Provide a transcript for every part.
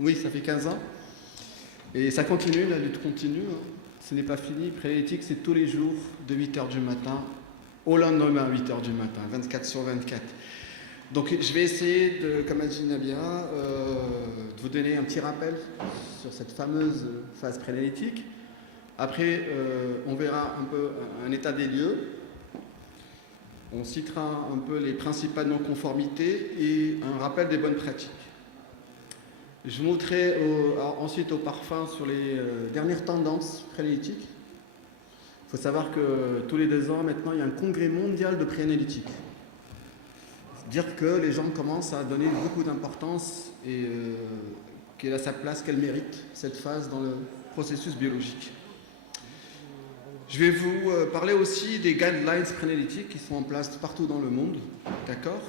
Oui, ça fait 15 ans. Et ça continue, la lutte continue. Ce n'est pas fini. Préanalytique, c'est tous les jours de 8h du matin au lendemain à 8h du matin, 24 sur 24. Donc je vais essayer, comme a dit Nabia, de vous donner un petit rappel sur cette fameuse phase préanalytique. Après, on verra un peu un état des lieux. On citera un peu les principales non-conformités et un rappel des bonnes pratiques. Je vous montrerai ensuite au parfum sur les dernières tendances préanalytiques. Il faut savoir que tous les 2 ans, maintenant, il y a un congrès mondial de préanalytique. C'est-à-dire que les gens commencent à donner beaucoup d'importance et qu'elle a sa place, qu'elle mérite, cette phase dans le processus biologique. Je vais vous parler aussi des guidelines préanalytiques qui sont en place partout dans le monde, d'accord?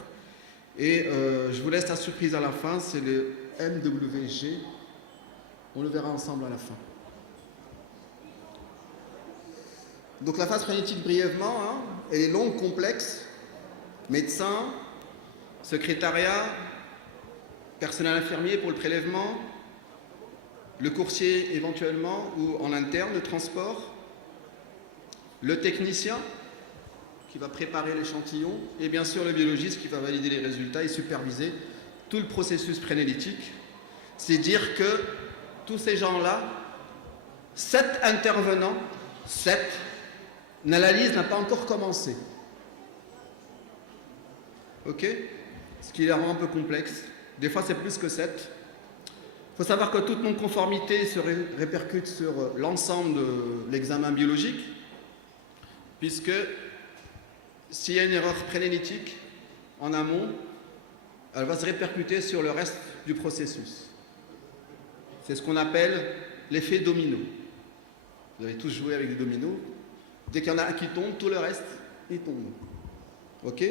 Et je vous laisse la surprise à la fin, c'est le MWG. On le verra ensemble à la fin. Donc la phase préanalytique brièvement, elle est longue, complexe. Médecin, secrétariat, personnel infirmier pour le prélèvement, le coursier éventuellement ou en interne, le transport, le technicien qui va préparer l'échantillon et bien sûr le biologiste qui va valider les résultats et superviser tout le processus préanalytique. C'est dire que tous ces gens-là, 7 intervenants, 7, l'analyse n'a pas encore commencé. Ok? Ce qui la rend un peu complexe. Des fois, c'est plus que 7. Il faut savoir que toute non-conformité se répercute sur l'ensemble de l'examen biologique, puisque s'il y a une erreur préanalytique en amont, elle va se répercuter sur le reste du processus. C'est ce qu'on appelle l'effet domino. Vous avez tous joué avec des dominos. Dès qu'il y en a un qui tombe, tout le reste, il tombe. Ok?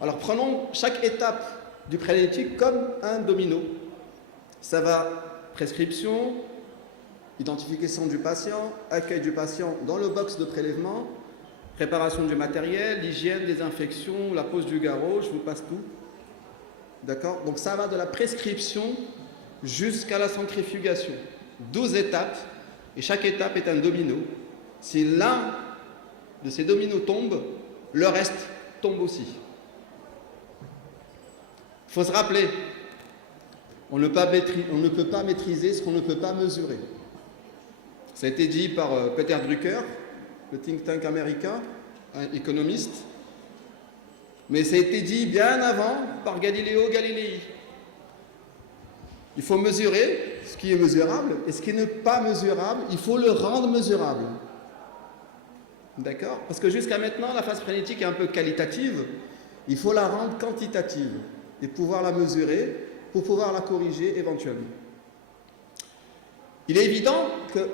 Alors prenons chaque étape du préanalytique comme un domino. Ça va prescription, identification du patient, accueil du patient dans le box de prélèvement, préparation du matériel, l'hygiène, désinfection, la pose du garrot, je vous passe tout. D'accord? Donc ça va de la prescription jusqu'à la centrifugation. 12 étapes, et chaque étape est un domino. Si l'un de ces dominos tombe, le reste tombe aussi. Il faut se rappeler, on ne peut pas maîtriser ce qu'on ne peut pas mesurer. Ça a été dit par Peter Drucker, le think tank américain, un économiste, mais ça a été dit bien avant par Galileo Galilei. Il faut mesurer ce qui est mesurable et ce qui n'est pas mesurable, il faut le rendre mesurable. D'accord? Parce que jusqu'à maintenant, la phase préanalytique est un peu qualitative, il faut la rendre quantitative et pouvoir la mesurer pour pouvoir la corriger éventuellement. Il est évident que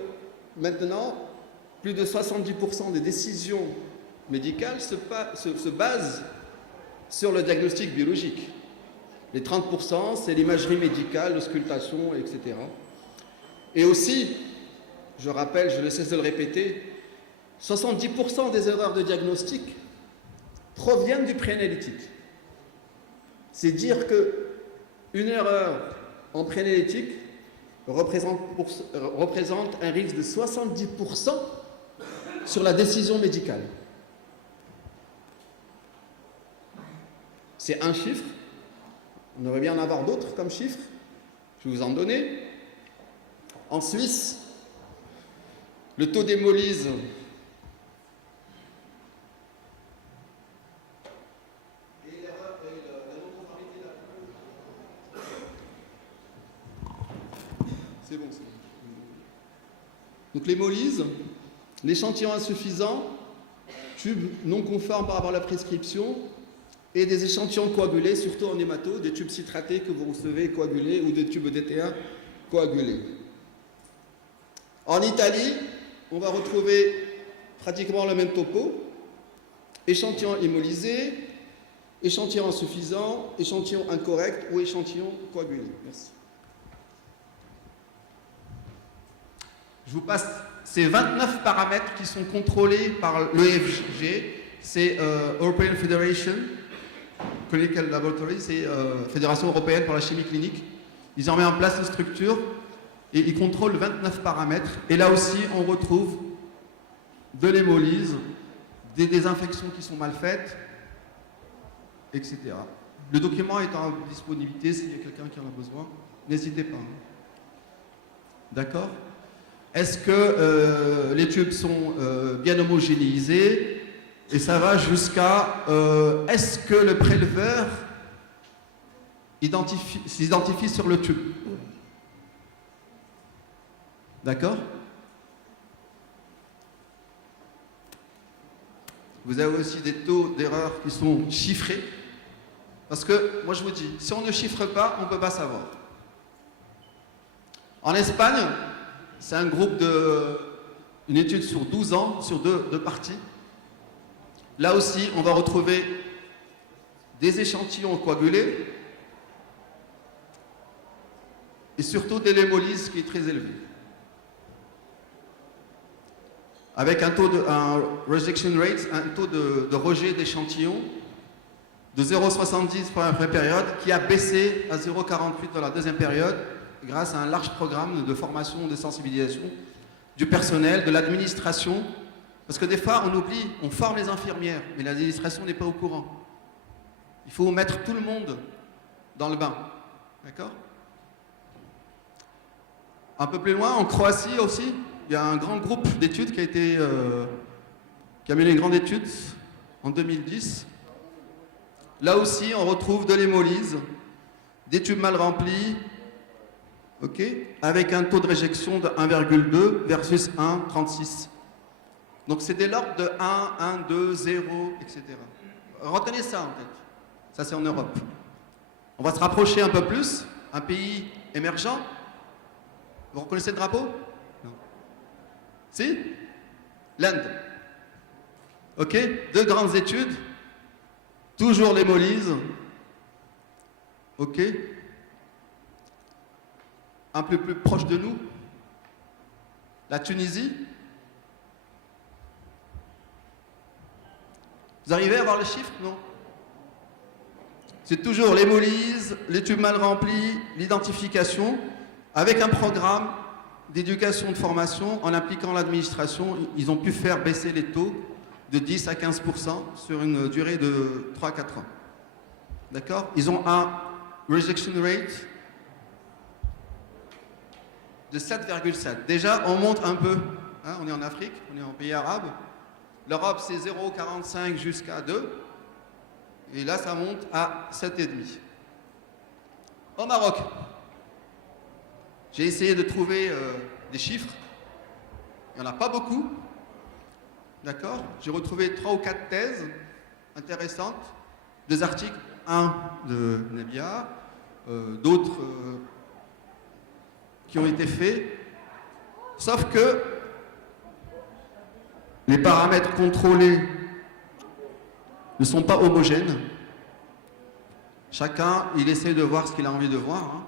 maintenant, plus de 70% des décisions médicales se basent sur le diagnostic biologique. Les 30%, c'est l'imagerie médicale, l'auscultation, etc. Et aussi, je rappelle, je ne cesse de le répéter, 70% des erreurs de diagnostic proviennent du préanalytique. C'est dire qu'une erreur en préanalytique représente un risque de 70% sur la décision médicale. C'est un chiffre. On aurait bien en avoir d'autres comme chiffres. Je vais vous en donner. En Suisse, le taux d'hémolyse c'est bon. Donc l'hémolyse, l'échantillon insuffisant, tube non conforme par rapport à la prescription, et des échantillons coagulés, surtout en hémato, des tubes citratés que vous recevez coagulés ou des tubes DTA coagulés. En Italie, on va retrouver pratiquement le même topo. Échantillon hémolysé, échantillon insuffisant, échantillon incorrect ou échantillon coagulé. Merci. Je vous passe ces 29 paramètres qui sont contrôlés par l'EFG, c'est European Federation Clinical Laboratory, c'est Fédération européenne pour la chimie clinique. Ils ont mis en place une structure et ils contrôlent 29 paramètres. Et là aussi, on retrouve de l'hémolyse, des désinfections qui sont mal faites, etc. Le document est en disponibilité, s'il y a quelqu'un qui en a besoin, n'hésitez pas. D'accord? Est-ce que les tubes sont bien homogénéisés? Et ça va jusqu'à est-ce que le préleveur s'identifie sur le tube? D'accord? Vous avez aussi des taux d'erreur qui sont chiffrés. Parce que, moi je vous dis, si on ne chiffre pas, on ne peut pas savoir. En Espagne, c'est un groupe une étude sur 12 ans, sur deux parties. Là aussi, on va retrouver des échantillons coagulés et surtout de l'hémolyse qui est très élevé. Avec un rejection rate, un taux de rejet d'échantillons de 0,70 pour la première période qui a baissé à 0,48 dans la deuxième période grâce à un large programme de formation, de sensibilisation du personnel, de l'administration. Parce que des fois, on oublie, on forme les infirmières, mais l'administration n'est pas au courant. Il faut mettre tout le monde dans le bain. D'accord? Un peu plus loin, en Croatie aussi, il y a un grand groupe d'études qui a mené une grande étude en 2010. Là aussi, on retrouve de l'hémolyse, des tubes mal remplis, avec un taux de réjection de 1,2 versus 1,36. Donc c'est dès l'ordre de 1, 1, 2, 0, etc. Retenez ça en tête. Ça, c'est en Europe. On va se rapprocher un peu plus. Un pays émergent. Vous reconnaissez le drapeau? Non. Si? L'Inde. Ok? Deux grandes études. Toujours l'hémolyse. Ok? Un peu plus proche de nous. La Tunisie. Vous arrivez à voir les chiffres? Non? C'est toujours l'hémolyse, les tubes mal remplis, l'identification, avec un programme d'éducation de formation en impliquant l'administration. Ils ont pu faire baisser les taux de 10 à 15% sur une durée de 3 à 4 ans. D'accord? Ils ont un rejection rate de 7,7. Déjà, on monte un peu. Hein, on est en Afrique, on est en pays arabe. L'Europe, c'est 0,45 jusqu'à 2. Et là, ça monte à 7,5. Au Maroc, j'ai essayé de trouver des chiffres. Il n'y en a pas beaucoup. D'accord? J'ai retrouvé 3 ou 4 thèses intéressantes. Des articles, un de Nabia, d'autres qui ont été faits. Sauf que les paramètres contrôlés ne sont pas homogènes. Chacun, il essaie de voir ce qu'il a envie de voir. Hein.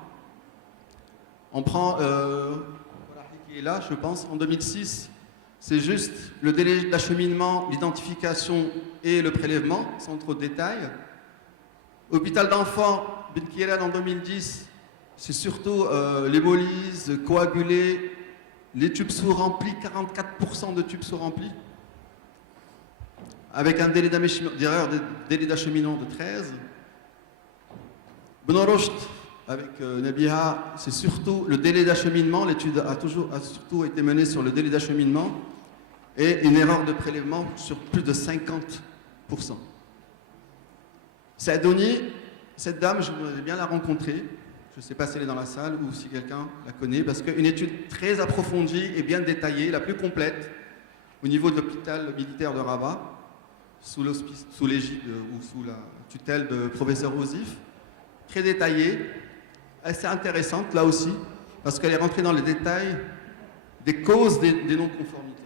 On prend, qui est là, je pense, en 2006, c'est juste le délai d'acheminement, l'identification et le prélèvement, sans trop de détails. Hôpital d'enfants, Ben Kieran en 2010, c'est surtout l'hémolyse, coagulée, les tubes sous-remplis, 44% de tubes sous-remplis. Avec un délai d'acheminement de 13. Benorocht, avec Nabiha, c'est surtout le délai d'acheminement. L'étude a surtout été menée sur le délai d'acheminement et une erreur de prélèvement sur plus de 50%. Saadoni, cette dame, je voudrais bien la rencontrer. Je ne sais pas si elle est dans la salle ou si quelqu'un la connaît, parce qu'une étude très approfondie et bien détaillée, la plus complète, au niveau de l'hôpital militaire de Rabat, sous l'égide ou sous la tutelle de professeur Ouzif, très détaillée, assez intéressante là aussi, parce qu'elle est rentrée dans les détails des causes des non-conformités.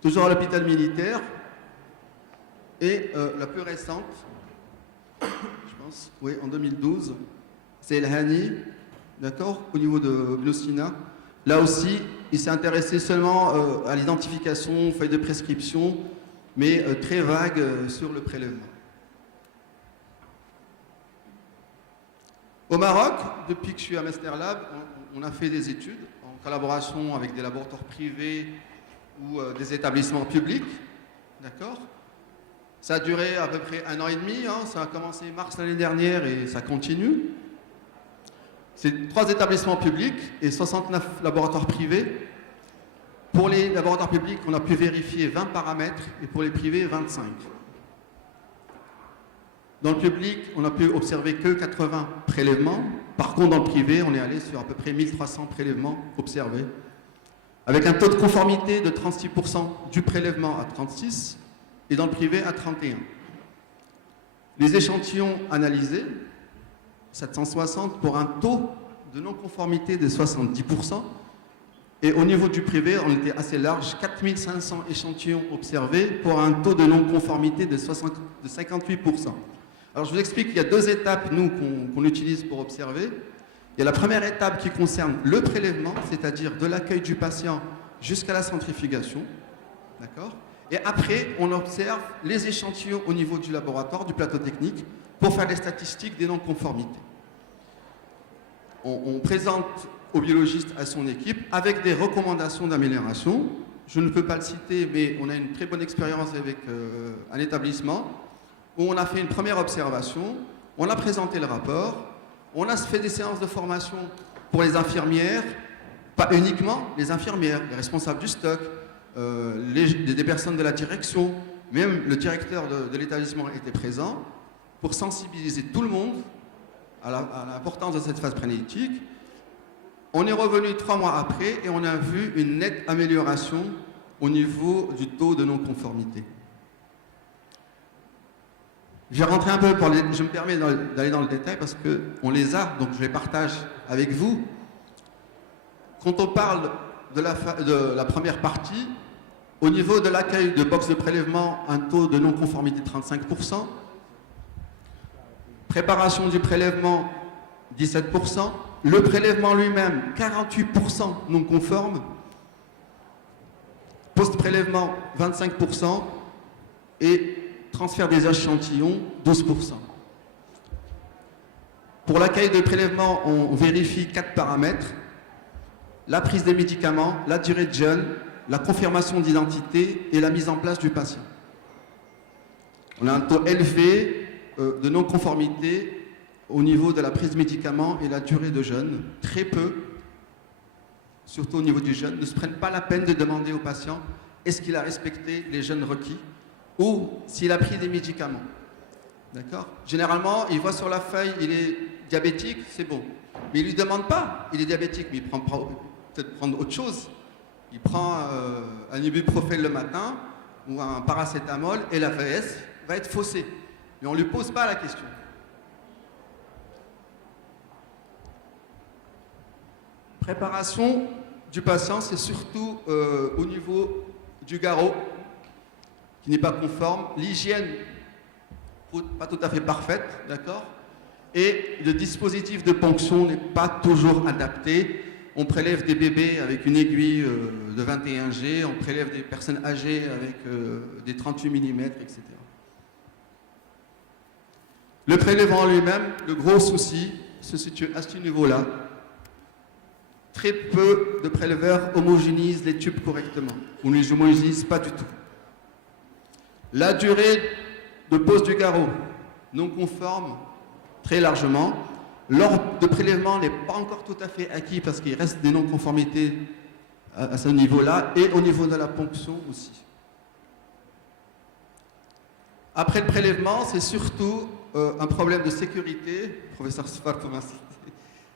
Toujours à l'hôpital militaire, et la plus récente, je pense, oui, en 2012, c'est El Hani, d'accord, au niveau de Gnosina. Là aussi, il s'est intéressé seulement à l'identification, feuille de prescription, mais très vague sur le prélèvement. Au Maroc, depuis que je suis à Master Lab, on a fait des études en collaboration avec des laboratoires privés ou des établissements publics. D'accord ? Ça a duré à peu près 1 an et demi, hein, ça a commencé mars l'année dernière et ça continue. C'est 3 établissements publics et 69 laboratoires privés. Pour les laboratoires publics, on a pu vérifier 20 paramètres et pour les privés, 25. Dans le public, on n'a pu observer que 80 prélèvements. Par contre, dans le privé, on est allé sur à peu près 1300 prélèvements observés, avec un taux de conformité de 36% du prélèvement à 36% et dans le privé à 31%. Les échantillons analysés, 760 pour un taux de non-conformité de 70%. Et au niveau du privé, on était assez large, 4500 échantillons observés pour un taux de non-conformité de 58%. Alors je vous explique qu'il y a 2 étapes, nous, qu'on utilise pour observer. Il y a la première étape qui concerne le prélèvement, c'est-à-dire de l'accueil du patient jusqu'à la centrifugation. D'accord ? Et après, on observe les échantillons au niveau du laboratoire, du plateau technique, pour faire les statistiques des non-conformités. On présente au biologiste, à son équipe, avec des recommandations d'amélioration. Je ne peux pas le citer, mais on a une très bonne expérience avec un établissement où on a fait une première observation, on a présenté le rapport, on a fait des séances de formation pour les infirmières, pas uniquement les infirmières, les responsables du stock, des personnes de la direction, même le directeur de l'établissement était présent pour sensibiliser tout le monde à l'importance de cette phase préanalytique. On est revenu 3 mois après et on a vu une nette amélioration au niveau du taux de non-conformité. Je vais rentrer un peu, je me permets d'aller dans le détail parce qu'on les a, donc je les partage avec vous. Quand on parle de la première partie, au niveau de l'accueil de box de prélèvement, un taux de non-conformité de 35%, préparation du prélèvement 17%, le prélèvement lui-même 48% non conforme, post-prélèvement 25% et transfert des échantillons 12%. Pour l'accueil de prélèvement, on vérifie 4 paramètres: la prise des médicaments, la durée de jeûne, la confirmation d'identité et la mise en place du patient. On a un taux élevé de non-conformité au niveau de la prise de médicaments et la durée de jeûne. Très peu, surtout au niveau du jeûne, ne se prennent pas la peine de demander au patient est-ce qu'il a respecté les jeûnes requis ou s'il a pris des médicaments. D'accord ? Généralement, il voit sur la feuille, il est diabétique, c'est bon. Mais il ne lui demande pas, il est diabétique, mais il prend peut-être prendre autre chose. Il prend un ibuprofène le matin ou un paracétamol et la VS va être faussée. Mais on ne lui pose pas la question. Préparation du patient, c'est surtout au niveau du garrot, qui n'est pas conforme, l'hygiène pas tout à fait parfaite, d'accord, et le dispositif de ponction n'est pas toujours adapté. On prélève des bébés avec une aiguille de 21 G, on prélève des personnes âgées avec des 38 mm, etc. Le prélèvement lui-même, le gros souci se situe à ce niveau-là. Très peu de préleveurs homogénéisent les tubes correctement, ou ne les homogénéisent pas du tout. La durée de pose du garrot non conforme très largement. L'ordre de prélèvement n'est pas encore tout à fait acquis parce qu'il reste des non-conformités à ce niveau-là et au niveau de la ponction aussi. Après le prélèvement, c'est surtout un problème de sécurité, professeur Sfar pour m'insister,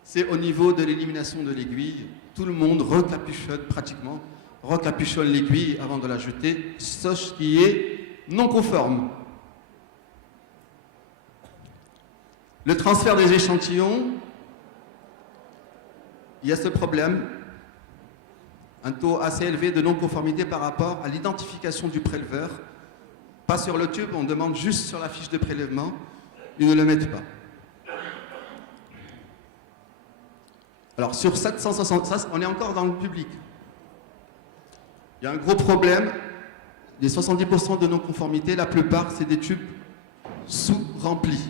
c'est au niveau de l'élimination de l'aiguille. Tout le monde recapuchonne pratiquement, recapuchonne l'aiguille avant de la jeter, sauf ce qui est non conforme. Le transfert des échantillons, il y a ce problème, un taux assez élevé de non-conformité par rapport à l'identification du préleveur. Pas sur le tube, on demande juste sur la fiche de prélèvement, ils ne le mettent pas. Alors sur 760, ça, on est encore dans le public. Il y a un gros problème, les 70% de non-conformité, la plupart c'est des tubes sous-remplis.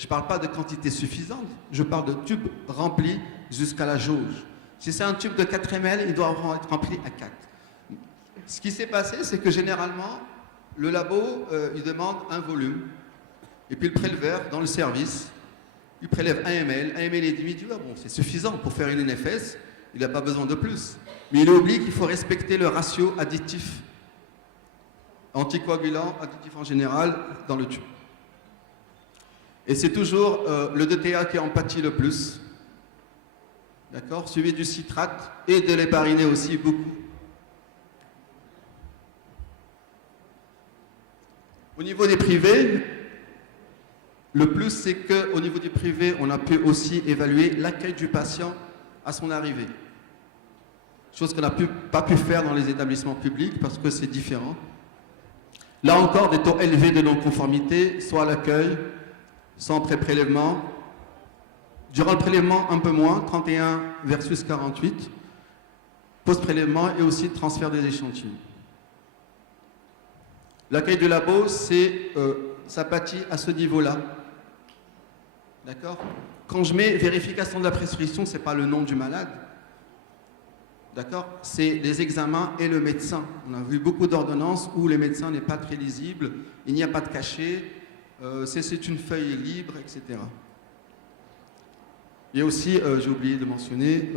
Je ne parle pas de quantité suffisante, je parle de tubes remplis jusqu'à la jauge. Si c'est un tube de 4 ml, il doit être rempli à 4. Ce qui s'est passé, c'est que généralement, le labo, il demande un volume. Et puis le préleveur, dans le service, il prélève 1 ml, 1 ml et demi, il dit, ah bon, c'est suffisant pour faire une NFS, il n'a pas besoin de plus. Mais il oublie qu'il faut respecter le ratio additif, anticoagulant, additif en général, dans le tube. Et c'est toujours le DTA qui en pâtit le plus, d'accord, suivi du citrate et de l'hépariné aussi, beaucoup. Au niveau des privés, le plus, c'est qu'au niveau du privé, on a pu aussi évaluer l'accueil du patient à son arrivée. Chose qu'on n'a pas pu faire dans les établissements publics parce que c'est différent. Là encore, des taux élevés de non-conformité, soit à l'accueil, soit en pré-prélèvement. Durant le prélèvement, un peu moins, 31 versus 48. Post-prélèvement et aussi transfert des échantillons. L'accueil du labo, ça pâtit à ce niveau-là. D'accord? Quand je mets vérification de la prescription, ce n'est pas le nom du malade. D'accord? C'est les examens et le médecin. On a vu beaucoup d'ordonnances où le médecin n'est pas très lisible, il n'y a pas de cachet, c'est une feuille libre, etc. Et aussi, j'ai oublié de mentionner,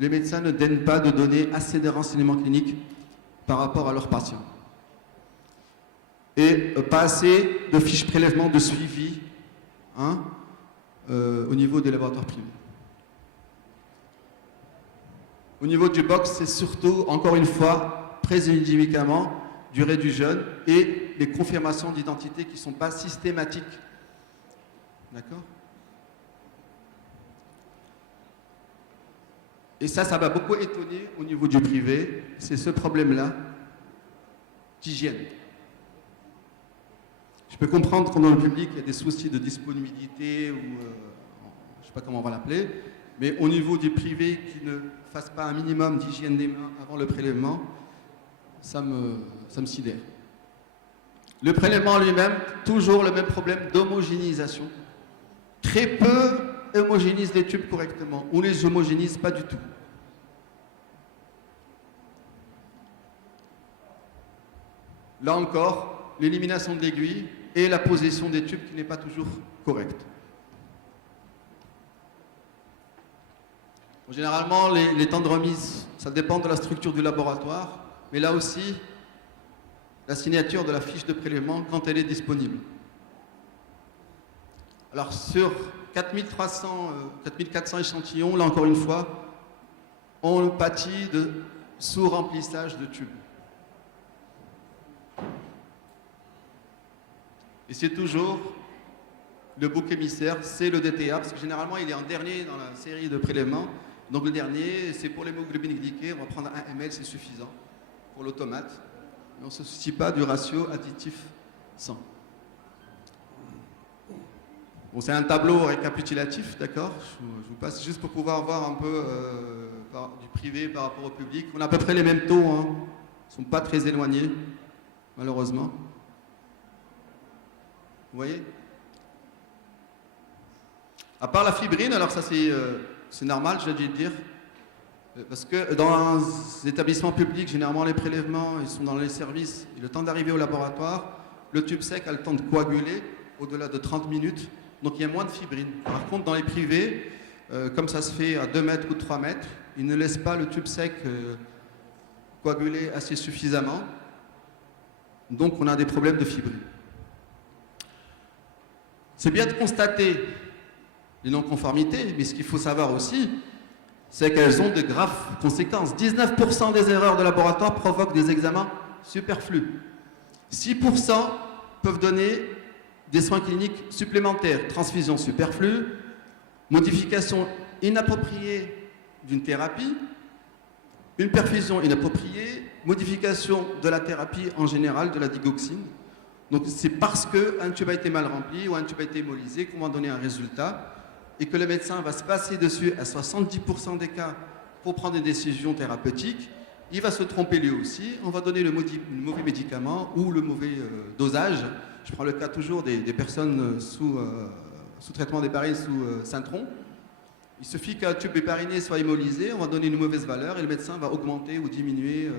les médecins ne daignent pas de donner assez de renseignements cliniques par rapport à leurs patients. Et pas assez de fiches prélèvement de suivi au niveau des laboratoires privés. Au niveau du box, c'est surtout, encore une fois, prise du médicament, durée du jeûne et les confirmations d'identité qui ne sont pas systématiques. D'accord? Et ça m'a beaucoup étonné au niveau du privé, c'est ce problème-là d'hygiène. Je peux comprendre que dans le public, il y a des soucis de disponibilité ou je ne sais pas comment on va l'appeler, mais au niveau du privé qui ne fasse pas un minimum d'hygiène des mains avant le prélèvement, ça me sidère. Le prélèvement lui-même, toujours le même problème d'homogénéisation. Très peu homogénéisent les tubes correctement, ou les homogénéisent pas du tout. Là encore, l'élimination de l'aiguille et la position des tubes qui n'est pas toujours correcte. Généralement, les temps de remise, ça dépend de la structure du laboratoire, mais là aussi, la signature de la fiche de prélèvement quand elle est disponible. Alors sur 4400 échantillons, là encore une fois, on pâtit de sous-remplissage de tubes. Et c'est toujours le bouc émissaire, c'est le DTA, parce que généralement il est en dernier dans la série de prélèvements. Donc le dernier, c'est pour l'hémoglobine glyquée, on va prendre 1 ml, c'est suffisant pour l'automate. On ne se soucie pas du ratio additif 100. Bon, c'est un tableau récapitulatif, d'accord? Je vous passe juste pour pouvoir voir un peu du privé par rapport au public. On a à peu près les mêmes taux, hein. Ils ne sont pas très éloignés, malheureusement. Vous voyez? À part la fibrine, alors ça c'est normal, je dois dire, parce que dans les établissements publics, généralement les prélèvements, ils sont dans les services, et le temps d'arriver au laboratoire, le tube sec a le temps de coaguler au-delà de 30 minutes, donc il y a moins de fibrine. Par contre, dans les privés, comme ça se fait à 2 mètres ou 3 mètres, ils ne laissent pas le tube sec coaguler assez suffisamment, donc on a des problèmes de fibrine. C'est bien de constater les non-conformités, mais ce qu'il faut savoir aussi, c'est qu'elles ont de graves conséquences. 19% des erreurs de laboratoire provoquent des examens superflus. 6% peuvent donner des soins cliniques supplémentaires, transfusion superflue, modification inappropriée d'une thérapie, une perfusion inappropriée, modification de la thérapie en général, de la digoxine. Donc c'est parce qu'un tube a été mal rempli ou un tube a été hémolysé qu'on va donner un résultat et que le médecin va se passer dessus à 70% des cas pour prendre des décisions thérapeutiques. Il va se tromper lui aussi, on va donner le mauvais médicament ou le mauvais dosage. Je prends le cas toujours des personnes sous sous traitement d'héparine sous Syntron. Il suffit qu'un tube hépariné soit hémolysé, on va donner une mauvaise valeur et le médecin va augmenter ou diminuer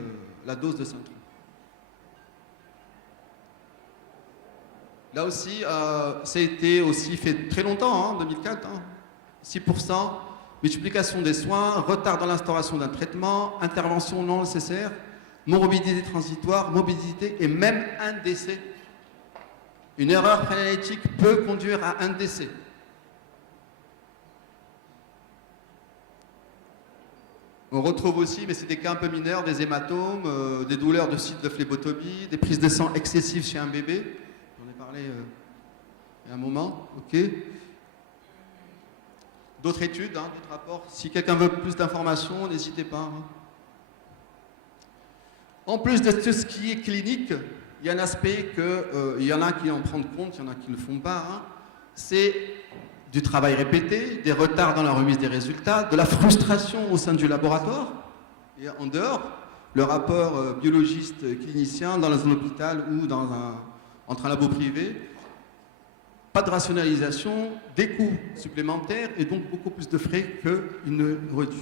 la dose de Syntron. Là aussi, ça a été aussi fait très longtemps, en 2004, 6%, multiplication des soins, retard dans l'instauration d'un traitement, intervention non nécessaire, morbidité transitoire, morbidité et même un décès. Une erreur préanalytique peut conduire à un décès. On retrouve aussi, mais c'est des cas un peu mineurs, des hématomes, des douleurs de site de phlébotomie, des prises de sang excessives chez un bébé. J'en ai parlé il y a un moment, ok. D'autres études, d'autres rapports. Si quelqu'un veut plus d'informations, n'hésitez pas. En plus de tout ce qui est clinique, il y a un aspect qu'il y en a qui en prennent compte, il y en a qui ne le font pas. C'est du travail répété, des retards dans la remise des résultats, de la frustration au sein du laboratoire. Et en dehors, le rapport biologiste-clinicien dans un hôpital ou entre un labo privé, pas de rationalisation, des coûts supplémentaires et donc beaucoup plus de frais qu'il ne aurait dû.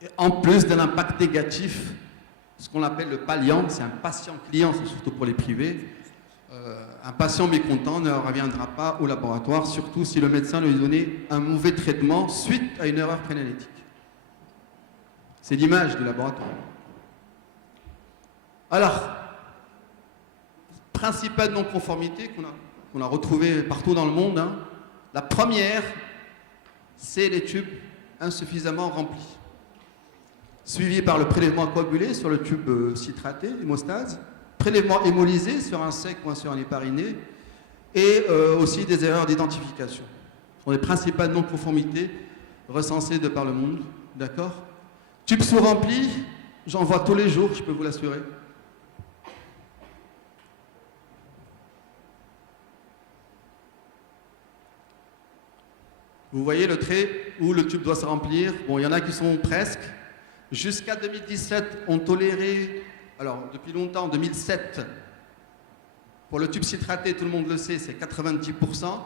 Et en plus d'un impact négatif, ce qu'on appelle le palliant, c'est un patient client, c'est surtout pour les privés. Un patient mécontent ne reviendra pas au laboratoire, surtout si le médecin lui donnait un mauvais traitement suite à une erreur préanalytique. C'est l'image du laboratoire. Alors, principale non-conformité qu'on a retrouvée partout dans le monde, la première, c'est les tubes insuffisamment remplis, suivi par le prélèvement coagulé sur le tube citraté, hémostase, prélèvement hémolysé sur un sec ou sur un hépariné, et aussi des erreurs d'identification. Ce sont les principales non-conformités recensées de par le monde, d'accord? Tubes sous-remplis, j'en vois tous les jours, je peux vous l'assurer. Vous voyez le trait où le tube doit se remplir. Bon, il y en a qui sont presque. Jusqu'à 2017, on tolérait, alors depuis longtemps, en 2007, pour le tube citraté, tout le monde le sait, c'est 90%.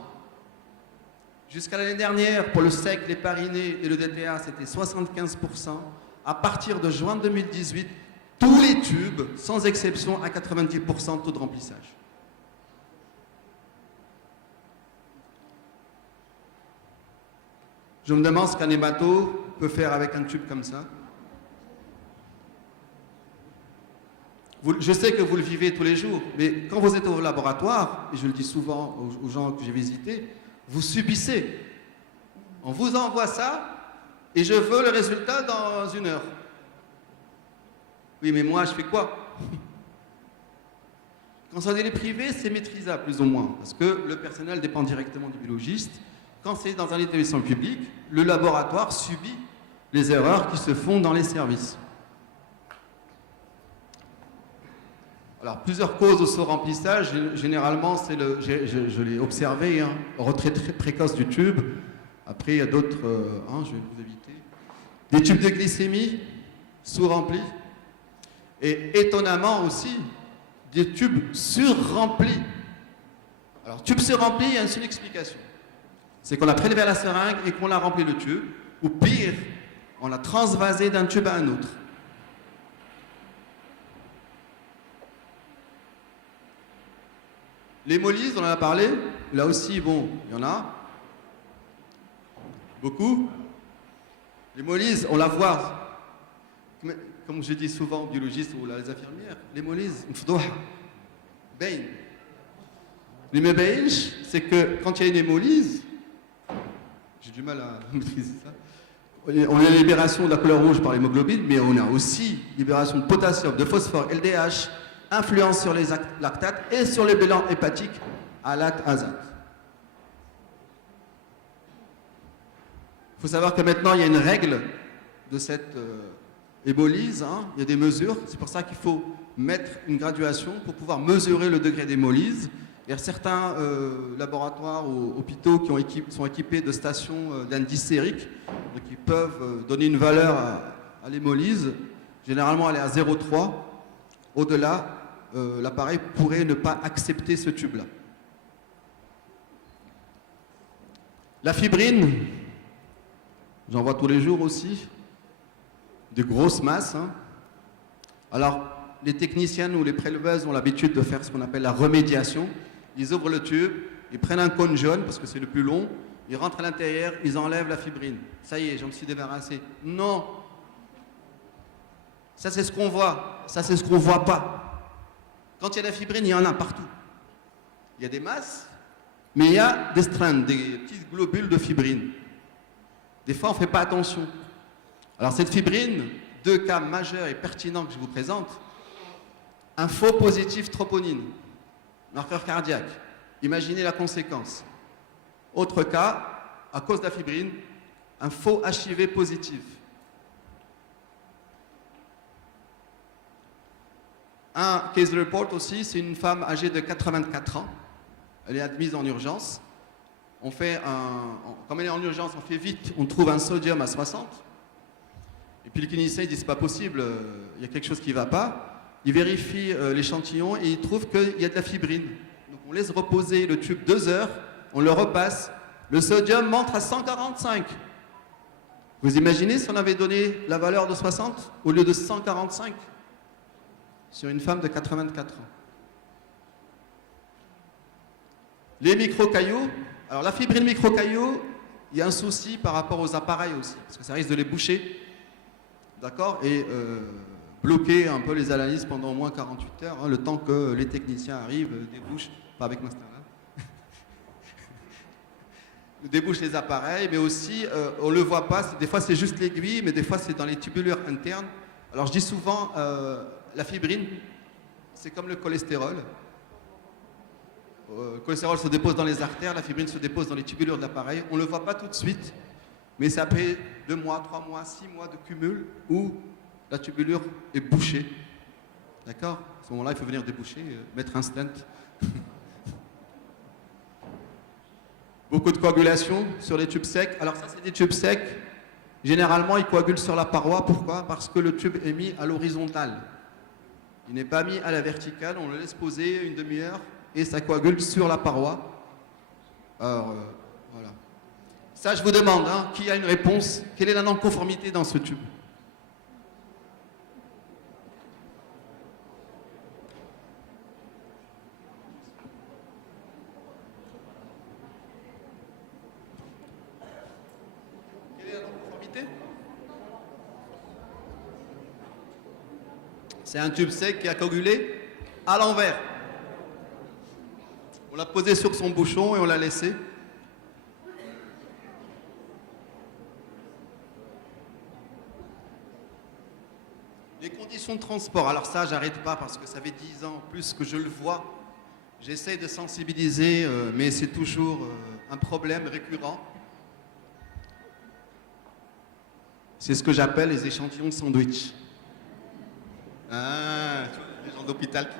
Jusqu'à l'année dernière, pour le sec, l'hépariné et le DTA, c'était 75%. À partir de juin 2018, tous les tubes, sans exception, à 90% de taux de remplissage. Je me demande ce qu'un hémato peut faire avec un tube comme ça. Je sais que vous le vivez tous les jours, mais quand vous êtes au laboratoire, et je le dis souvent aux gens que j'ai visités, vous subissez. On vous envoie ça, et je veux le résultat dans 1 heure. Oui, mais moi, je fais quoi? Quand c'est des privés, c'est maîtrisable, plus ou moins, parce que le personnel dépend directement du biologiste. Quand c'est dans un établissement public, le laboratoire subit les erreurs qui se font dans les services. Alors, plusieurs causes au sous-remplissage. Généralement, c'est je l'ai observé, retrait très précoce du tube. Après, il y a d'autres, je vais vous éviter. Des tubes de glycémie sous-remplis. Et étonnamment aussi, des tubes sur-remplis. Alors, tube sur-rempli, il y a une seule explication. C'est qu'on a prélevé la seringue et qu'on a rempli le tube, ou pire, on l'a transvasé d'un tube à un autre. L'hémolyse, on en a parlé, là aussi, bon, il y en a beaucoup. L'hémolyse, on la voit, comme je dis souvent aux biologistes ou les infirmières, l'hémolyse, les mébaïch, c'est que quand il y a une hémolyse, j'ai du mal à maîtriser ça. On a la libération de la couleur rouge par l'hémoglobine, mais on a aussi libération de potassium, de phosphore, LDH, influence sur les lactates et sur les bilans hépatiques ALAT, AZAT. Il faut savoir que maintenant, il y a une règle de cette hémolyse, il y a des mesures. C'est pour ça qu'il faut mettre une graduation pour pouvoir mesurer le degré d'hémolyse. Il y a certains laboratoires ou hôpitaux qui sont équipés de stations d'indice sérique, donc ils peuvent donner une valeur à l'hémolyse. Généralement, elle est à 0,3. Au-delà, l'appareil pourrait ne pas accepter ce tube-là. La fibrine, j'en vois tous les jours aussi, de grosses masses. Hein. Alors, les techniciennes ou les préleveuses ont l'habitude de faire ce qu'on appelle la remédiation. Ils ouvrent le tube, ils prennent un cône jaune parce que c'est le plus long, ils rentrent à l'intérieur, ils enlèvent la fibrine. Ça y est, j'en suis débarrassé. Non. Ça, c'est ce qu'on voit. Ça, c'est ce qu'on ne voit pas. Quand il y a de la fibrine, il y en a partout. Il y a des masses, mais il y a des strands, des petits globules de fibrine. Des fois, on ne fait pas attention. Alors, cette fibrine, deux cas majeurs et pertinents que je vous présente, un faux positif troponine, marqueur cardiaque. Imaginez la conséquence. Autre cas, à cause de la fibrine, un faux HIV positif. Un case report aussi, c'est une femme âgée de 84 ans. Elle est admise en urgence. Comme elle est en urgence, on fait vite, on trouve un sodium à 60. Et puis le clinicien dit c'est pas possible, il y a quelque chose qui ne va pas. Il vérifie l'échantillon et il trouve qu'il y a de la fibrine. Donc on laisse reposer le tube 2 heures, on le repasse, le sodium monte à 145. Vous imaginez si on avait donné la valeur de 60 au lieu de 145 sur une femme de 84 ans. Les microcaillots, alors la fibrine microcaillot, il y a un souci par rapport aux appareils aussi, parce que ça risque de les boucher, d'accord, et bloquer un peu les analyses pendant au moins 48 heures, hein, le temps que les techniciens arrivent, débouchent, pas avec Master là, débouchent les appareils, mais aussi, on ne le voit pas, des fois c'est juste l'aiguille, mais des fois c'est dans les tubulures internes. Alors je dis souvent, la fibrine, c'est comme le cholestérol. Le cholestérol se dépose dans les artères, la fibrine se dépose dans les tubulures de l'appareil. On ne le voit pas tout de suite, mais ça après 2 mois, 3 mois, 6 mois de cumul où la tubulure est bouchée. D'accord? À ce moment-là, il faut venir déboucher, mettre un stent. Beaucoup de coagulation sur les tubes secs. Alors ça, c'est des tubes secs. Généralement, ils coagulent sur la paroi. Pourquoi? Parce que le tube est mis à l'horizontale. Il n'est pas mis à la verticale. On le laisse poser une demi-heure et ça coagule sur la paroi. Alors, voilà. Ça, je vous demande, hein, qui a une réponse? Quelle est la non-conformité dans ce tube? Quelle est la non-conformité? C'est un tube sec qui a coagulé à l'envers. On l'a posé sur son bouchon et on l'a laissé. Les conditions de transport, alors ça, j'arrête pas parce que ça fait 10 ans plus que je le vois. J'essaie de sensibiliser, mais c'est toujours un problème récurrent. C'est ce que j'appelle les échantillons de sandwich. Ah, les gens d'hôpital qui...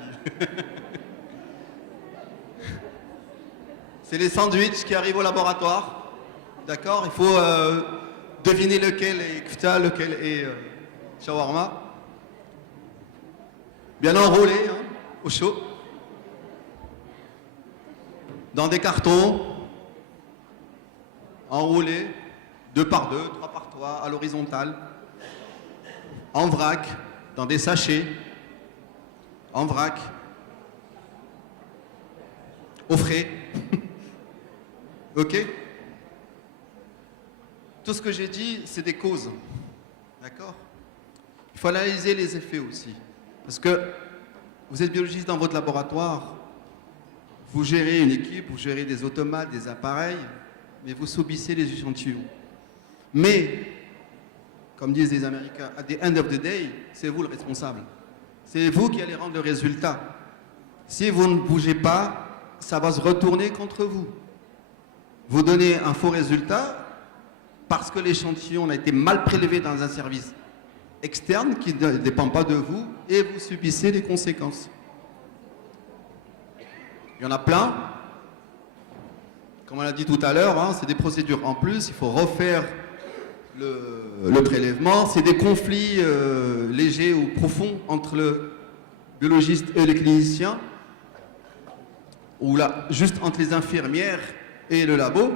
C'est les sandwichs qui arrivent au laboratoire. D'accord? Il faut deviner lequel est kfta, lequel est shawarma. Bien enroulé, hein, au chaud. Dans des cartons. Enroulés, 2 par 2, 3 par 3, à l'horizontale. En vrac, dans des sachets. En vrac. Au frais. Ok? Tout ce que j'ai dit, c'est des causes. D'accord? Il faut analyser les effets aussi. Parce que vous êtes biologiste dans votre laboratoire, vous gérez une équipe, vous gérez des automates, des appareils, mais vous subissez les échantillons. Mais, comme disent les Américains, at the end of the day, c'est vous le responsable. C'est vous qui allez rendre le résultat. Si vous ne bougez pas, ça va se retourner contre vous. Vous donnez un faux résultat parce que l'échantillon a été mal prélevé dans un service externe qui ne dépend pas de vous et vous subissez les conséquences. Il y en a plein. Comme on l'a dit tout à l'heure, hein, c'est des procédures en plus. Il faut refaire le prélèvement. C'est des conflits légers ou profonds entre le biologiste et les cliniciens, ou là, juste entre les infirmières et le labo.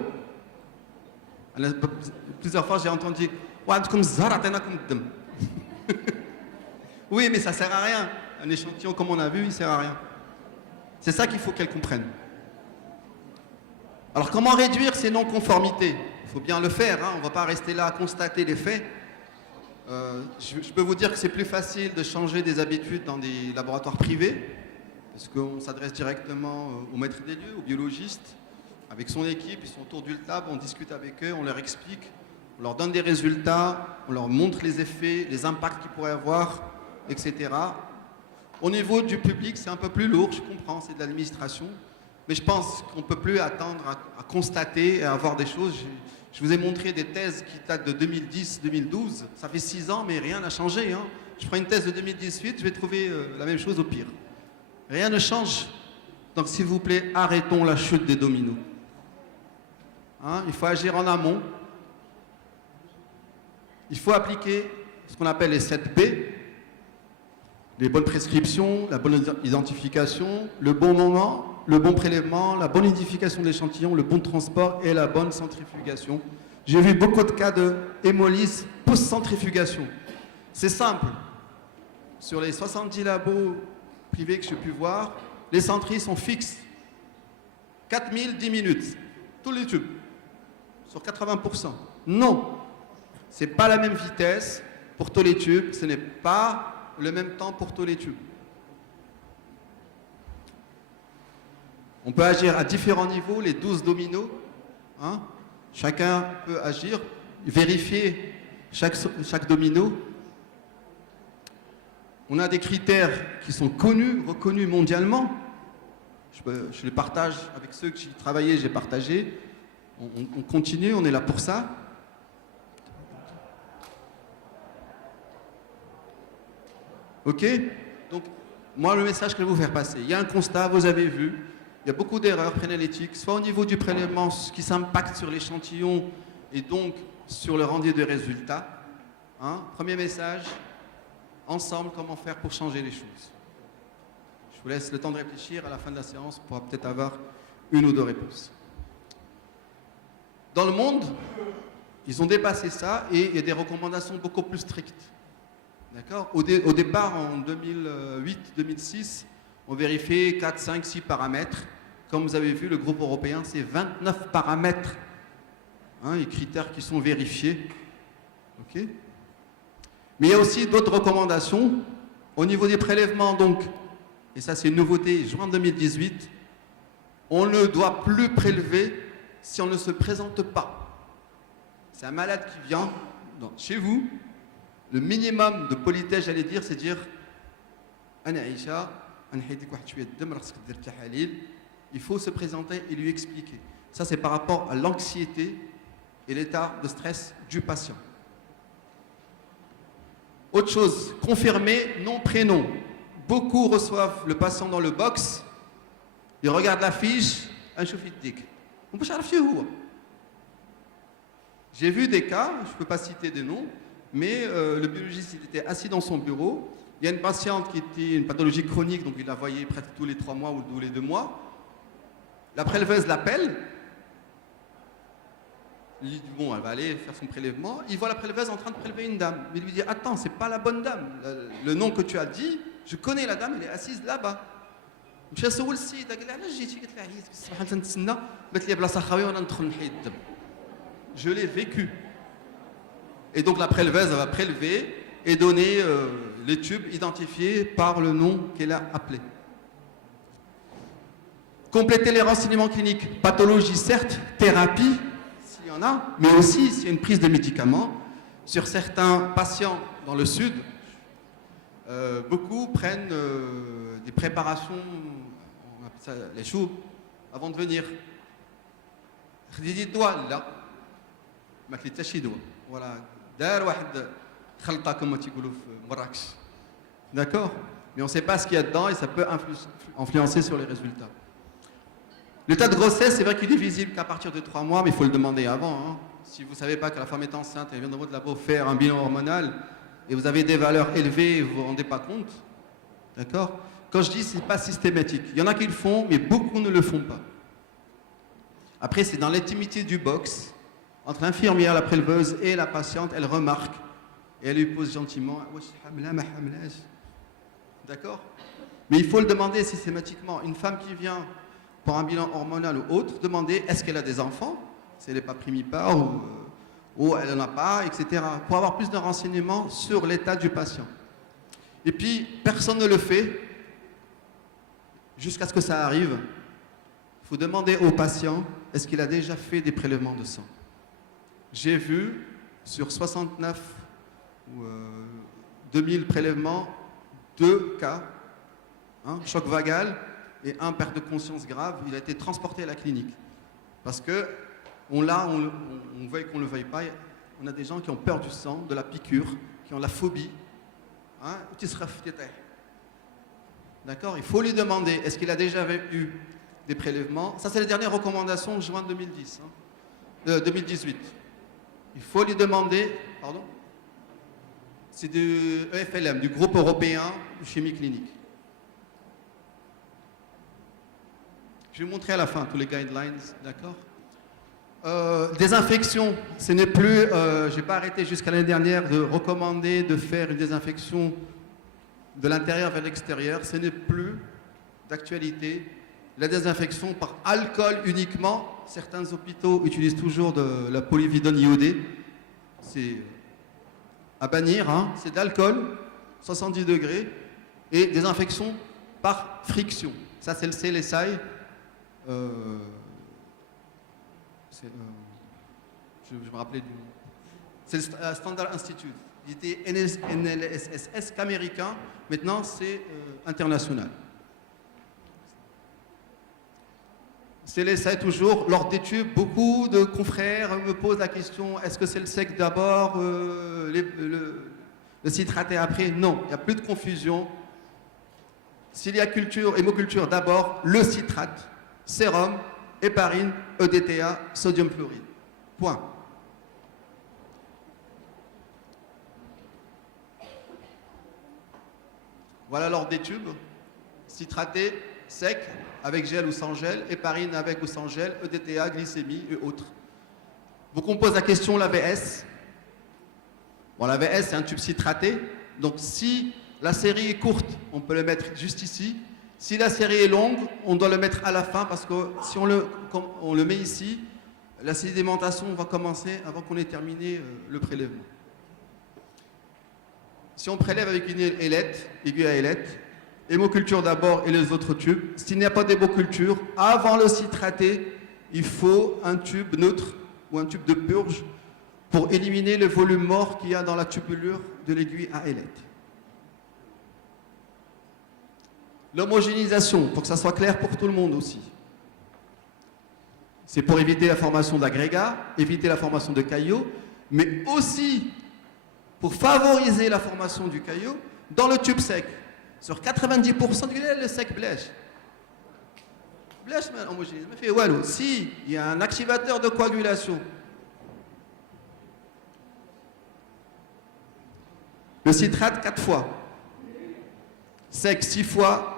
Plusieurs fois, j'ai entendu oui, mais ça sert à rien. Un échantillon, comme on a vu, il sert à rien. C'est ça qu'il faut qu'elle comprenne. Alors, comment réduire ces non-conformités? Il faut bien le faire, hein. On ne va pas rester là à constater les faits. Je peux vous dire que c'est plus facile de changer des habitudes dans des laboratoires privés, parce qu'on s'adresse directement au maître des lieux, au biologiste, avec son équipe, ils sont autour du lab, on discute avec eux, on leur explique, on leur donne des résultats, on leur montre les effets, les impacts qu'ils pourraient avoir, etc. Au niveau du public, c'est un peu plus lourd, je comprends, c'est de l'administration, mais je pense qu'on ne peut plus attendre à constater et à avoir des choses. Je vous ai montré des thèses qui datent de 2010-2012, ça fait 6 ans, mais rien n'a changé, hein. Je prends une thèse de 2018, je vais trouver la même chose au pire. Rien ne change. Donc s'il vous plaît, arrêtons la chute des dominos. Hein, il faut agir en amont. Il faut appliquer ce qu'on appelle les 7 B, les bonnes prescriptions, la bonne identification, le bon moment, le bon prélèvement, la bonne identification de l'échantillon, le bon transport et la bonne centrifugation. J'ai vu beaucoup de cas de hémolyse post-centrifugation. C'est simple. Sur les 70 labos privés que j'ai pu voir, les centris sont fixes. 4000, 10 minutes. Tous les tubes. Sur 80%. Non. Ce n'est pas la même vitesse pour tous les tubes. Ce n'est pas le même temps pour tous les tubes. On peut agir à différents niveaux, les 12 dominos. Hein. Chacun peut agir, vérifier chaque domino. On a des critères qui sont connus, reconnus mondialement. Je les partage avec ceux que j'ai travaillé, j'ai partagé. On continue, on est là pour ça. Ok? Donc, moi, le message que je vais vous faire passer, il y a un constat, vous avez vu, il y a beaucoup d'erreurs prénalétiques, soit au niveau du prélèvement, ce qui s'impacte sur l'échantillon et donc sur le rendu de résultats. Hein? Premier message, ensemble, comment faire pour changer les choses. Je vous laisse le temps de réfléchir. À la fin de la séance, on pourra peut-être avoir une ou deux réponses. Dans le monde, ils ont dépassé ça et il y a des recommandations beaucoup plus strictes. D'accord ? Au départ, en 2008-2006, on vérifiait 4, 5, 6 paramètres. Comme vous avez vu, le groupe européen, c'est 29 paramètres, hein, les critères qui sont vérifiés. Okay ? Mais il y a aussi d'autres recommandations. Au niveau des prélèvements, donc, et ça c'est une nouveauté, juin 2018, on ne doit plus prélever si on ne se présente pas. C'est un malade qui vient chez vous, le minimum de politesse, j'allais dire, c'est dire il faut se présenter et lui expliquer. Ça, c'est par rapport à l'anxiété et l'état de stress du patient. Autre chose, confirmer nom, prénom. Beaucoup reçoivent le patient dans le box, ils regardent la fiche, j'ai vu des cas, je ne peux pas citer des noms, mais le biologiste il était assis dans son bureau. Il y a une patiente qui était une pathologie chronique, donc il la voyait presque tous les 3 mois ou tous les 2 mois. La préleveuse l'appelle. Il dit bon, elle va aller faire son prélèvement. Il voit la préleveuse en train de prélever une dame. Il lui dit attends, c'est pas la bonne dame. Le nom que tu as dit, je connais la dame, elle est assise là-bas. Je l'ai vécu. Et donc la préleveuse elle va prélever et donner les tubes identifiés par le nom qu'elle a appelé. Compléter les renseignements cliniques. Pathologie certes, thérapie, s'il y en a, mais aussi s'il y a une prise de médicaments. Sur certains patients dans le sud, beaucoup prennent des préparations, on appelle ça les choux, avant de venir. Voilà. D'accord? Mais on ne sait pas ce qu'il y a dedans et ça peut influencer sur les résultats. L'état de grossesse, c'est vrai qu'il est visible qu'à partir de 3 mois, mais il faut le demander avant. Hein. Si vous ne savez pas que la femme est enceinte, elle vient dans votre labo faire un bilan hormonal et vous avez des valeurs élevées et vous ne vous rendez pas compte. D'accord? Quand je dis ce n'est pas systématique, il y en a qui le font, mais beaucoup ne le font pas. Après, c'est dans l'intimité du box. entre l'infirmière, la préleveuse et la patiente, elle remarque et elle lui pose gentiment « Wesh, hamla, ma hamlaj ?» D'accord? Mais il faut le demander systématiquement. Une femme qui vient pour un bilan hormonal ou autre, demander est-ce qu'elle a des enfants, si elle n'est pas primipare ou elle n'en a pas, etc. Pour avoir plus de renseignements sur l'état du patient. Et puis, personne ne le fait jusqu'à ce que ça arrive. Il faut demander au patient est-ce qu'il a déjà fait des prélèvements de sang. J'ai vu sur 69 ou 2000 prélèvements, 2 cas, choc vagal et un perte de conscience grave. Il a été transporté à la clinique. Parce que on veuille qu'on ne le veuille pas, on a des gens qui ont peur du sang, de la piqûre, qui ont la phobie. D'accord? Il faut lui demander est-ce qu'il a déjà eu des prélèvements. Ça, c'est les dernières recommandations de juin 2018. Il faut lui demander, pardon, c'est du EFLM, du groupe européen de chimie clinique. Je vais vous montrer à la fin tous les guidelines, d'accord? Désinfection, ce n'est plus, je n'ai pas arrêté jusqu'à l'année dernière de recommander de faire une désinfection de l'intérieur vers l'extérieur, ce n'est plus d'actualité. La désinfection par alcool uniquement, certains hôpitaux utilisent toujours de la polyvidone iodée, c'est à bannir, c'est de l'alcool, 70 degrés, et désinfection par friction. Ça c'est le CLSI. Je me rappelais du nom. C'est le Standard Institute. Il était NLSS qu'américain, maintenant c'est international. C'est l'essai toujours. Lors des tubes, beaucoup de confrères me posent la question est-ce que c'est le sec d'abord, le citraté après? Non, il n'y a plus de confusion. S'il y a hémoculture d'abord, le citrate, sérum, héparine, EDTA, sodium fluoride. Point. Voilà l'ordre des tubes. Citraté, sec, avec gel ou sans gel, héparine avec ou sans gel, EDTA, glycémie et autres. Beaucoup me posent la question, l'AVS. Bon, l'AVS, c'est un tube citraté. Donc, si la série est courte, on peut le mettre juste ici. Si la série est longue, on doit le mettre à la fin parce que si on le met ici, la sédimentation va commencer avant qu'on ait terminé le prélèvement. Si on prélève avec une ailette, aiguille à ailette, hémoculture d'abord et les autres tubes. S'il n'y a pas d'hémoculture, avant le citraté, il faut un tube neutre ou un tube de purge pour éliminer le volume mort qu'il y a dans la tubulure de l'aiguille à ailette. L'homogénéisation, pour que ça soit clair pour tout le monde aussi. C'est pour éviter la formation d'agrégats, éviter la formation de caillots, mais aussi pour favoriser la formation du caillot dans le tube sec. Sur 90% du lait, le sec blèche. Blèche, mais homogénéisé. Mais fait, wallo, si il y a un activateur de coagulation, le citrate 4 fois, sec 6 fois,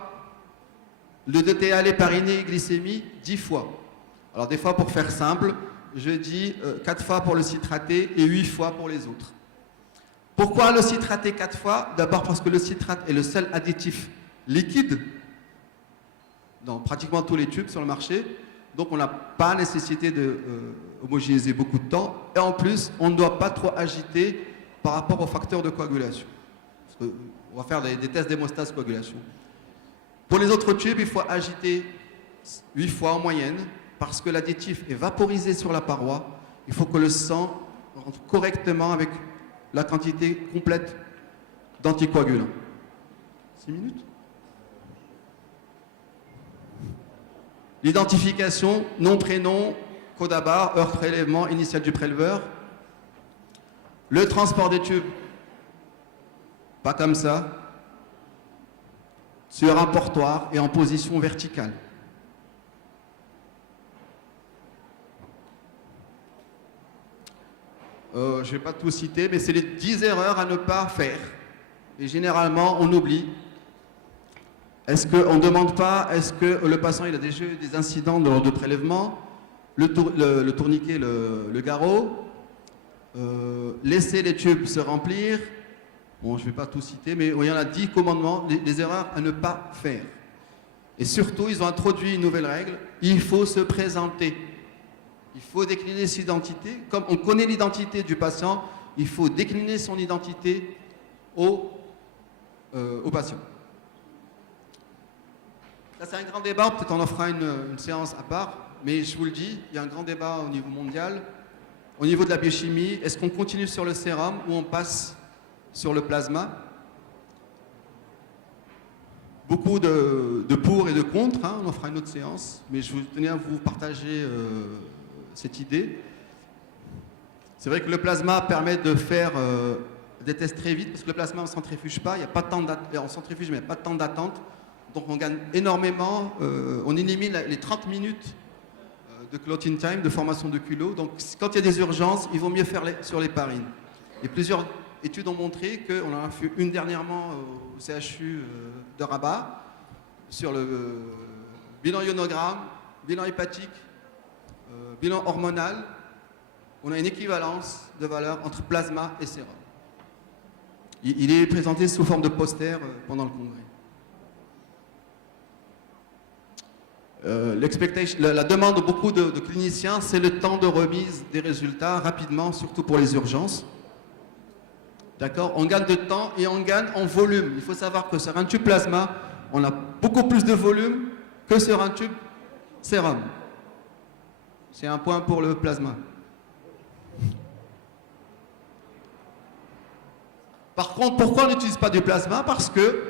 le DTA, l'héparinée, glycémie 10 fois. Alors des fois, pour faire simple, je dis 4 fois pour le citraté et 8 fois pour les autres. Pourquoi le citraté 4 fois? D'abord parce que le citrate est le seul additif liquide dans pratiquement tous les tubes sur le marché. Donc on n'a pas nécessité de homogénéiser beaucoup de temps. Et en plus, on ne doit pas trop agiter par rapport aux facteurs de coagulation. Parce on va faire des tests d'hémostase coagulation. Pour les autres tubes, il faut agiter 8 fois en moyenne parce que l'additif est vaporisé sur la paroi. Il faut que le sang rentre correctement avec la quantité complète d'anticoagulants. 6 minutes. L'identification, nom, prénom, code à barre, heure de prélèvement, initiale du préleveur. Le transport des tubes, pas comme ça, sur un portoir et en position verticale. Je ne vais pas tout citer, mais c'est les 10 erreurs à ne pas faire. Et généralement, on oublie. Est-ce qu'on ne demande pas, est-ce que le patient il a déjà eu des incidents lors de prélèvement? le tourniquet, le garrot, laisser les tubes se remplir. Bon, je ne vais pas tout citer, mais il y en a 10 commandements, les erreurs à ne pas faire. Et surtout, ils ont introduit une nouvelle règle, il faut se présenter. Il faut décliner son identité. Comme on connaît l'identité du patient, il faut décliner son identité au patient. Là, c'est un grand débat, peut-être on en fera une séance à part, mais je vous le dis, il y a un grand débat au niveau mondial. Au niveau de la biochimie, est-ce qu'on continue sur le sérum ou on passe sur le plasma? Beaucoup de pour et de contre, hein, on en fera une autre séance, mais je tenais à vous partager cette idée. C'est vrai que le plasma permet de faire des tests très vite, parce que le plasma, on ne centrifuge pas, il n'y a pas de temps on centrifuge, mais il n'y a pas de temps d'attente. Donc on gagne énormément, on élimine les 30 minutes de clotting time, de formation de culot. Donc quand il y a des urgences, il vaut mieux faire sur l'héparine. Et plusieurs études ont montré, qu'on en a fait une dernièrement au CHU de Rabat, sur le bilan ionogramme, bilan hépatique, bilan hormonal, on a une équivalence de valeur entre plasma et sérum. Il est présenté sous forme de poster pendant le congrès. La demande de beaucoup de cliniciens, c'est le temps de remise des résultats rapidement, surtout pour les urgences. D'accord? On gagne de temps et on gagne en volume. Il faut savoir que sur un tube plasma, on a beaucoup plus de volume que sur un tube sérum. C'est un point pour le plasma. Par contre, pourquoi on n'utilise pas du plasma? Parce que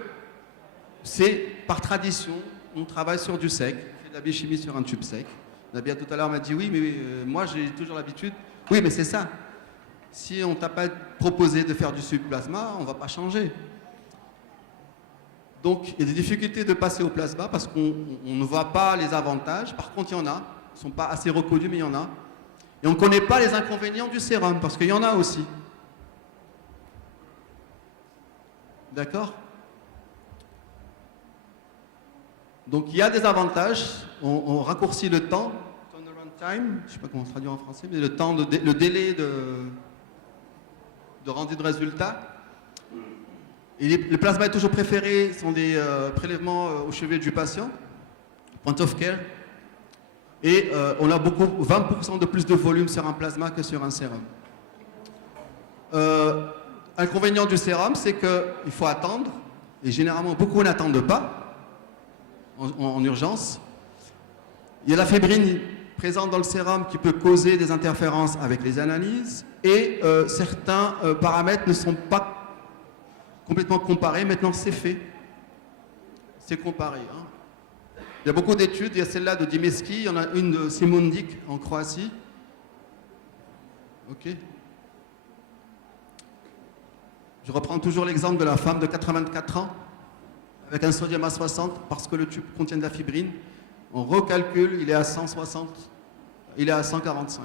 c'est par tradition, on travaille sur du sec, on fait de la biochimie sur un tube sec. Nabia tout à l'heure m'a dit oui, mais moi j'ai toujours l'habitude. Oui, mais c'est ça. Si on ne t'a pas proposé de faire du subplasma, on ne va pas changer. Donc il y a des difficultés de passer au plasma parce qu'on ne voit pas les avantages. Par contre, il y en a. Ils ne sont pas assez reconnus, mais il y en a. Et on ne connaît pas les inconvénients du sérum parce qu'il y en a aussi. D'accord? Donc il y a des avantages, on raccourcit le temps, turnaround time, je ne sais pas comment se traduire en français, mais le temps, le délai de rendu de résultat. Et le plasma est toujours préféré, ce sont des prélèvements au chevet du patient, point of care. Et on a 20% de plus de volume sur un plasma que sur un sérum. Inconvénient du sérum, c'est qu'il faut attendre, et généralement beaucoup n'attendent pas en urgence. Il y a la fébrine présente dans le sérum qui peut causer des interférences avec les analyses, et certains paramètres ne sont pas complètement comparés. Maintenant, c'est fait. C'est comparé. Hein. Il y a beaucoup d'études. Il y a celle-là de Dimeski, il y en a une de Simondik en Croatie. Ok. Je reprends toujours l'exemple de la femme de 84 ans avec un sodium à 60 parce que le tube contient de la fibrine. On recalcule, il est à 160, il est à 145.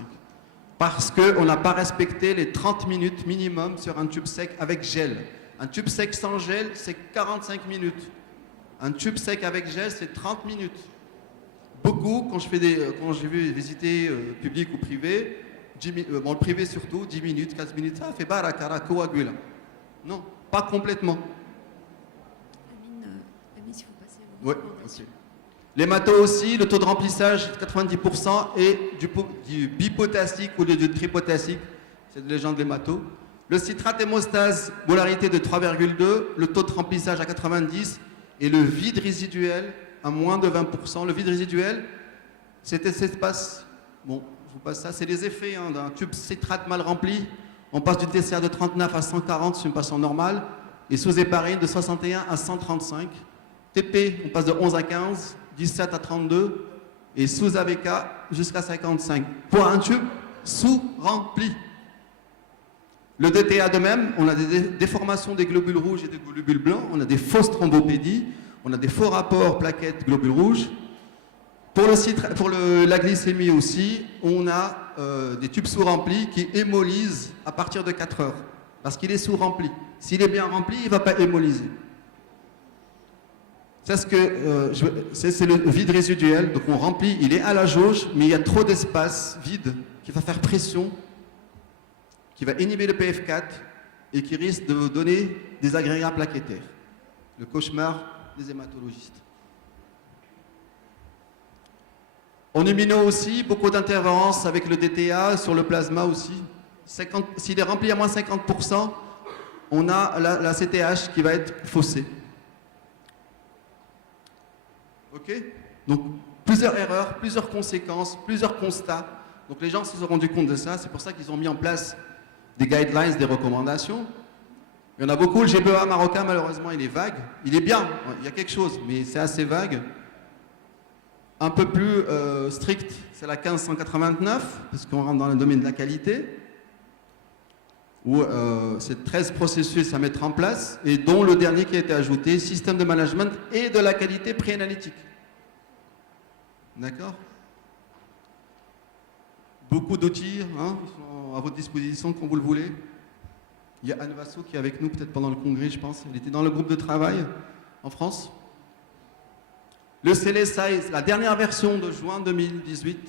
Parce qu'on n'a pas respecté les 30 minutes minimum sur un tube sec avec gel. Un tube sec sans gel, c'est 45 minutes. Un tube sec avec gel, c'est 30 minutes. Beaucoup, quand j'ai vu visiter public ou privé, le privé surtout, 10 minutes, 15 minutes, ça fait barakara, coagula. Non, pas complètement. Amine, s'il faut passer à ouais, okay. Les matos aussi, le taux de remplissage 90% et du bipotassique au lieu du tripotassique, c'est de légende des matos. Le citrate hémostase, molarité de 3,2, le taux de remplissage à 90 et le vide résiduel à moins de 20%. Le vide résiduel, c'était cet espace. Bon, je vous passe ça, c'est les effets hein, d'un tube citrate mal rempli. On passe du TCA de 39 à 140 sur une patient normale et sous héparine de 61 à 135. TP, on passe de 11 à 15, 17 à 32 et sous AVK jusqu'à 55 pour un tube sous-rempli. Le DTA de même, on a des déformations des globules rouges et des globules blancs, on a des fausses thrombopédies, on a des faux rapports plaquettes globules rouges. Pour la glycémie aussi, on a des tubes sous-remplis qui hémolysent à partir de 4 heures, parce qu'il est sous-rempli. S'il est bien rempli, il ne va pas hémolyser. C'est c'est le vide résiduel. Donc on remplit, il est à la jauge, mais il y a trop d'espace vide qui va faire pression, qui va inhiber le PF4 et qui risque de vous donner des agrégats plaquettaires. Le cauchemar des hématologistes. En immuno aussi, beaucoup d'interférences avec le DTA, sur le plasma aussi. S'il est rempli à moins 50%, on a la CTH qui va être faussée. Ok? Donc, plusieurs erreurs, plusieurs conséquences, plusieurs constats. Donc, les gens se sont rendus compte de ça. C'est pour ça qu'ils ont mis en place des guidelines, des recommandations. Il y en a beaucoup. Le GBA marocain, malheureusement, il est vague. Il est bien, il y a quelque chose, mais c'est assez vague. Un peu plus strict, c'est la 1589, parce qu'on rentre dans le domaine de la qualité, où c'est 13 processus à mettre en place, et dont le dernier qui a été ajouté, système de management et de la qualité pré-analytique. D'accord? Beaucoup d'outils sont à votre disposition quand vous le voulez. Il y a Anne Vassou qui est avec nous, peut-être pendant le congrès, je pense. Elle était dans le groupe de travail en France. Le CLSI, la dernière version de juin 2018.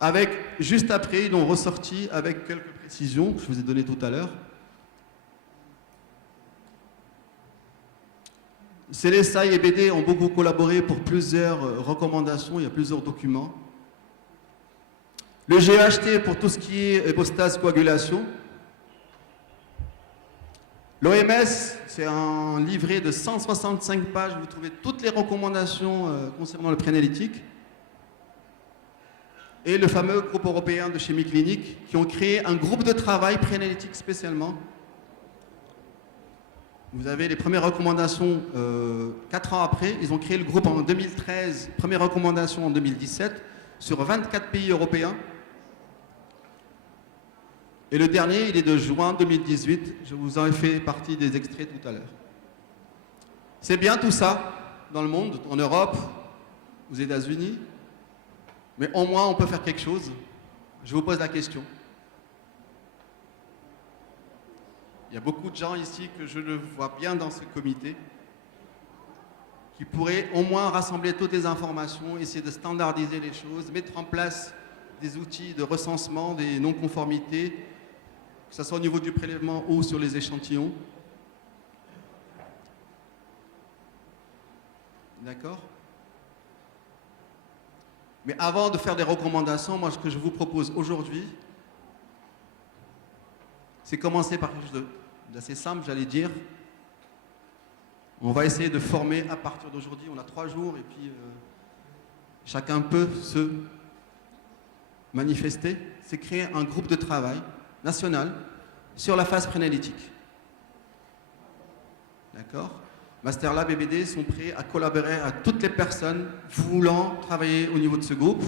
Avec, juste après, ils l'ont ressorti avec quelques précisions que je vous ai données tout à l'heure. CLSI et BD ont beaucoup collaboré pour plusieurs recommandations, il y a plusieurs documents. Le GEHT pour tout ce qui est hémostase, coagulation. L'OMS, c'est un livret de 165 pages, vous trouvez toutes les recommandations concernant le préanalytique. Et le fameux groupe européen de chimie clinique qui ont créé un groupe de travail préanalytique spécialement. Vous avez les premières recommandations 4 ans après. Ils ont créé le groupe en 2013, première recommandation en 2017, sur 24 pays européens. Et le dernier, il est de juin 2018. Je vous en ai fait partie des extraits tout à l'heure. C'est bien tout ça dans le monde, en Europe, aux États-Unis. Mais au moins, on peut faire quelque chose. Je vous pose la question. Il y a beaucoup de gens ici que je le vois bien dans ce comité qui pourraient au moins rassembler toutes les informations, essayer de standardiser les choses, mettre en place des outils de recensement des non-conformités, que ce soit au niveau du prélèvement ou sur les échantillons. D'accord? Mais avant de faire des recommandations, moi, ce que je vous propose aujourd'hui, c'est commencer par quelque chose d'assez simple, j'allais dire. On va essayer de former à partir d'aujourd'hui. On a 3 jours et puis chacun peut se manifester. C'est créer un groupe de travail national sur la phase préanalytique. D'accord? Masterlab et BD sont prêts à collaborer à toutes les personnes voulant travailler au niveau de ce groupe,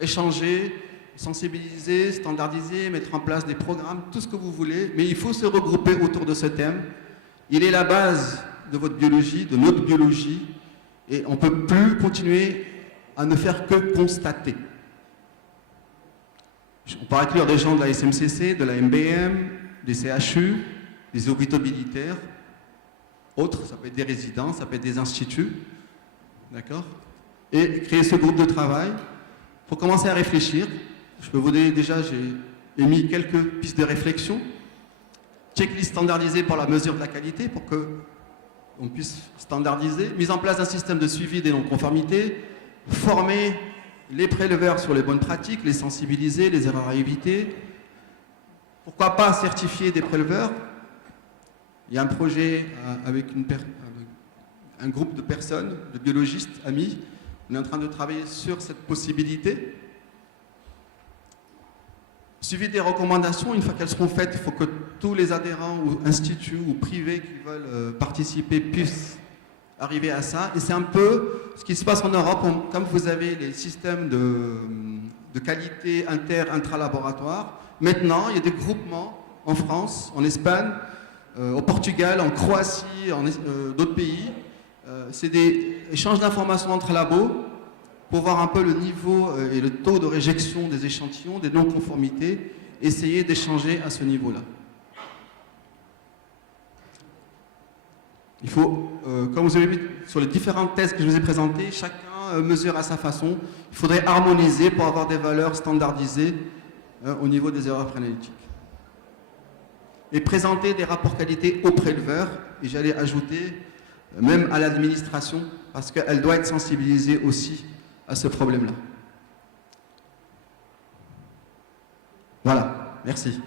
échanger, sensibiliser, standardiser, mettre en place des programmes, tout ce que vous voulez, mais il faut se regrouper autour de ce thème. Il est la base de votre biologie, de notre biologie, et on ne peut plus continuer à ne faire que constater. On peut inclure des gens de la SMCC, de la MBM, des CHU, des hôpitaux militaires, autres, ça peut être des résidents, ça peut être des instituts, d'accord? Et créer ce groupe de travail pour commencer à réfléchir. Je peux vous donner déjà, j'ai émis quelques pistes de réflexion. Checklist standardisée pour la mesure de la qualité, pour qu'on puisse standardiser. Mise en place d'un système de suivi des non-conformités. Former les préleveurs sur les bonnes pratiques, les sensibiliser, les erreurs à éviter. Pourquoi pas certifier des préleveurs? Il y a un projet avec un groupe de personnes, de biologistes, amis. On est en train de travailler sur cette possibilité. Suivi des recommandations, une fois qu'elles seront faites, il faut que tous les adhérents ou instituts ou privés qui veulent participer puissent arriver à ça. Et c'est un peu ce qui se passe en Europe. Comme vous avez les systèmes de qualité intra-laboratoire, maintenant, il y a des groupements en France, en Espagne, au Portugal, en Croatie, d'autres pays. C'est des échanges d'informations entre labos pour voir un peu le niveau et le taux de réjection des échantillons, des non-conformités, essayer d'échanger à ce niveau-là. Il faut, comme vous avez vu sur les différentes thèses que je vous ai présentées, chacun mesure à sa façon. Il faudrait harmoniser pour avoir des valeurs standardisées au niveau des erreurs préanalytiques. Et présenter des rapports qualité aux préleveurs, et j'allais ajouter même à l'administration, parce qu'elle doit être sensibilisée aussi à ce problème-là. Voilà, merci.